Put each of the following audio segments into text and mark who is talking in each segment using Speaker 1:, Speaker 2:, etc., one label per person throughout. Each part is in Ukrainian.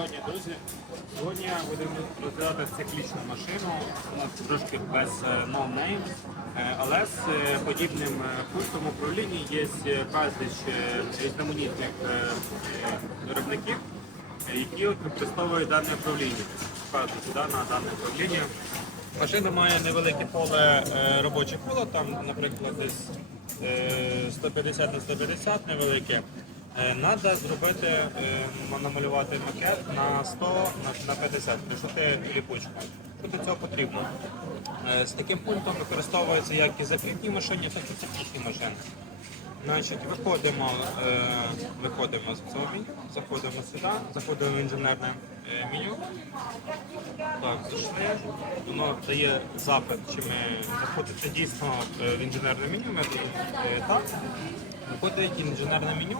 Speaker 1: сьогодні, друзі. Сьогодні будемо розглядати циклічну машину. У нас трошки без name, е, але з е, подібним е, пультом управління є безліч різноманітних виробників, які використовують дане управління. Сюди на дане управління. Машина має невелике поле робоче поле, там, наприклад, десь е, 150 на 150 невелике. Треба зробити, е, намалювати макет на 100 на, на 50, пришити ліпучку. Що для цього потрібно? Е, З таким пультом використовується як і закритні машини, так і технічні машини. Значить, виходимо, е, виходимо з цього меню, заходимо сюди, заходимо в інженерне е, меню. Так, зайшли. Воно дає запит, чи ми заходите дійсно в інженерне меню. Ми так. Виходить інженерне меню.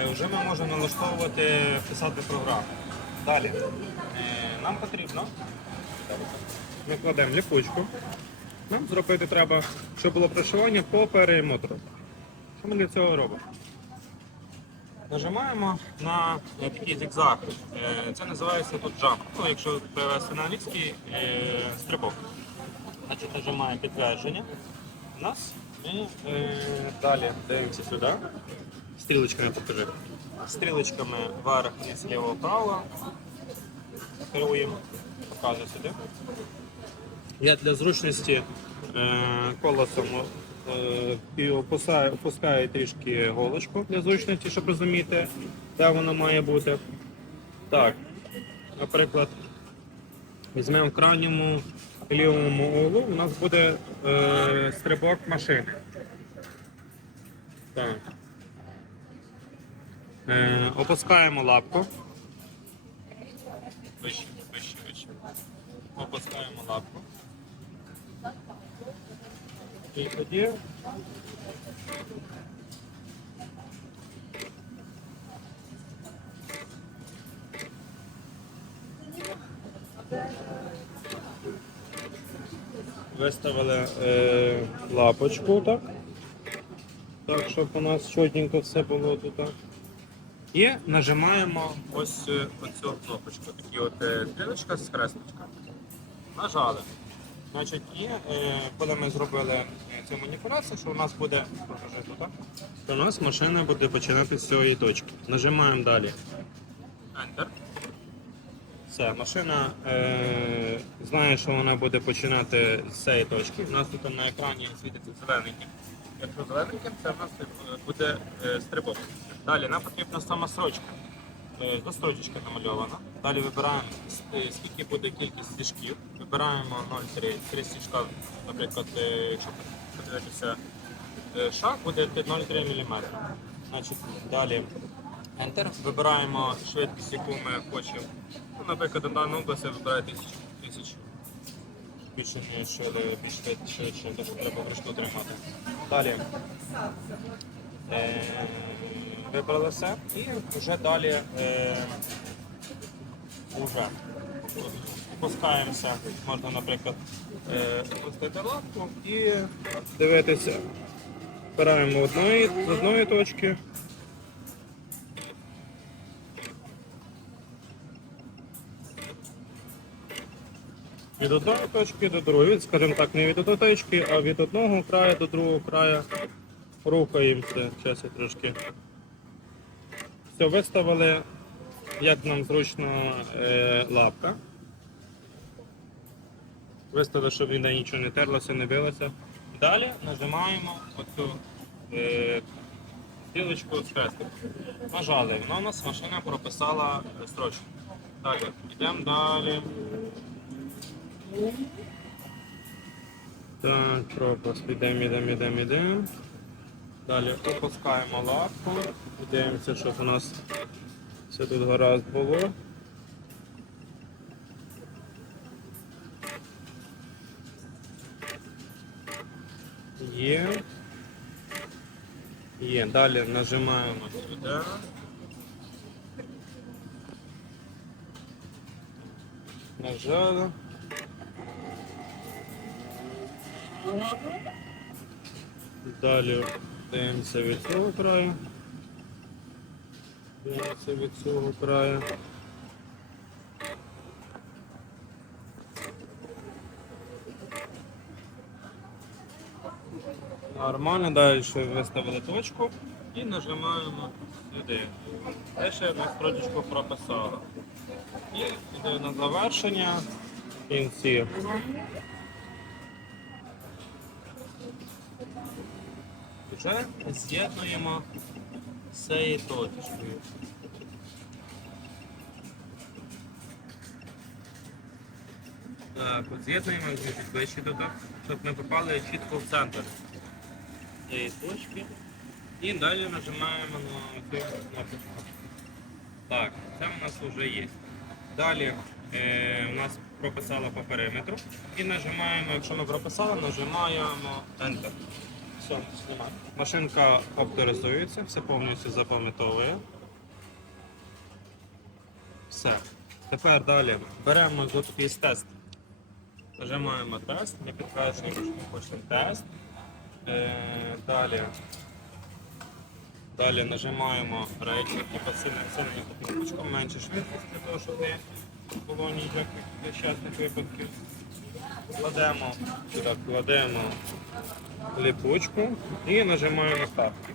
Speaker 1: Е, Вже ми можемо налаштовувати, писати програму. Далі. Е, Нам потрібно. Ми кладемо ліпучку. Нам зробити треба, щоб було прошивання по периметру. Що ми для цього робимо? Нажимаємо на такий зігзаг. Е, Це називається тут jump. Ну, якщо перевести на англійський стрибок. Значить, нажимаємо підтвердження. У нас ми е, далі дивимося сюди. Стрілочками покажи. Стрілочками вверх, вниз, ліво, вправо. Керуємо. Показую сюди. Я для зручності е, колесом е, і опускаю, опускаю трішки голочку для зручності, щоб розуміти, де воно має бути. Так, наприклад, візьмемо в крайньому лівому углу, у нас буде е, стрибок машини. Так. Е, опускаємо лапку. Вище, вище, вище. Опускаємо лапку. І тоді виставили е, лапочку, так? Так, щоб у нас чотенько все було тут. І нажимаємо ось е, оцю кнопочку. Такі от е, з хресточка. Нажали. Значить, і е, коли ми зробили е, цю маніпуляцію, що у нас буде покажи тут, то у нас машина буде починати з цієї точки. Нажимаємо далі. Enter. Все, машина е, знає, що вона буде починати з цієї точки. У нас тут на екрані світиться зелененьким. Якщо зелененьким, це в нас е, буде е, стрибок. Далі нам потрібна сама строчка. Е, До намальована. Далі вибираємо е, скільки буде кількість стіжків. Вибираємо 0,3. Три стіжка, наприклад, е, якщо подивитися е, шаг, буде 0,3 мм. Значить, далі Enter. Вибираємо швидкість, яку ми хочемо. Ну, наприклад, на даному області вибирає 1000. 1000. Більше ніж швидше, більш швидше, швидше, тому треба вручну тримати. Далі. Е, вибрали все і вже далі е, вже опускаємося. Можна, наприклад, е, опустити лапку і дивитися. Вбираємо одної, з одної точки. Від одної точки до другої, скажімо так, не від одної точки, а від одного краю до другого краю рухаємося. Зараз я трошки. Все, виставили, як нам зручно е, лапка. Виставили, щоб ніде нічого не терлося, не билося. Далі нажимаємо оцю е, стрілочку з хрестиком. Нажали, вона у нас машина прописала строчку. Далі, йдемо далі. Так, пропуск, ідемо, ідемо, ідемо, ідемо. Далі опускаємо лапку, дивимося, щоб у нас все тут гаразд було. Є. Є. Далі нажимаємо сюди. Нажали. Далі дивимося від цього краю. Даємося від цього краю. Нормально, далі ще виставили точку і нажимаємо сюди. Те, що я строчку прописала. І йде на завершення в кінці. Вже з'єднуємо цією точкою. Так, от з'єднуємо чуть ближче до щоб ми попали чітко в центр цієї точки. І далі нажимаємо на цю кнопочку. Так, це у нас вже є. Далі е, у нас прописало по периметру. І нажимаємо, якщо ми прописали, нажимаємо Enter. Машинка авторизується, все повністю запам'ятовує. Все. Тепер далі беремо тут якийсь тест. Нажимаємо тест, ми підтверджуємо, що ми хочемо тест. Е, далі. Далі нажимаємо речі, типу сильно сильно кнопочку, менше швидкість для того, щоб не було ніяких нещасних випадків кладемо сюди, кладемо липучку і нажимаємо на ставки.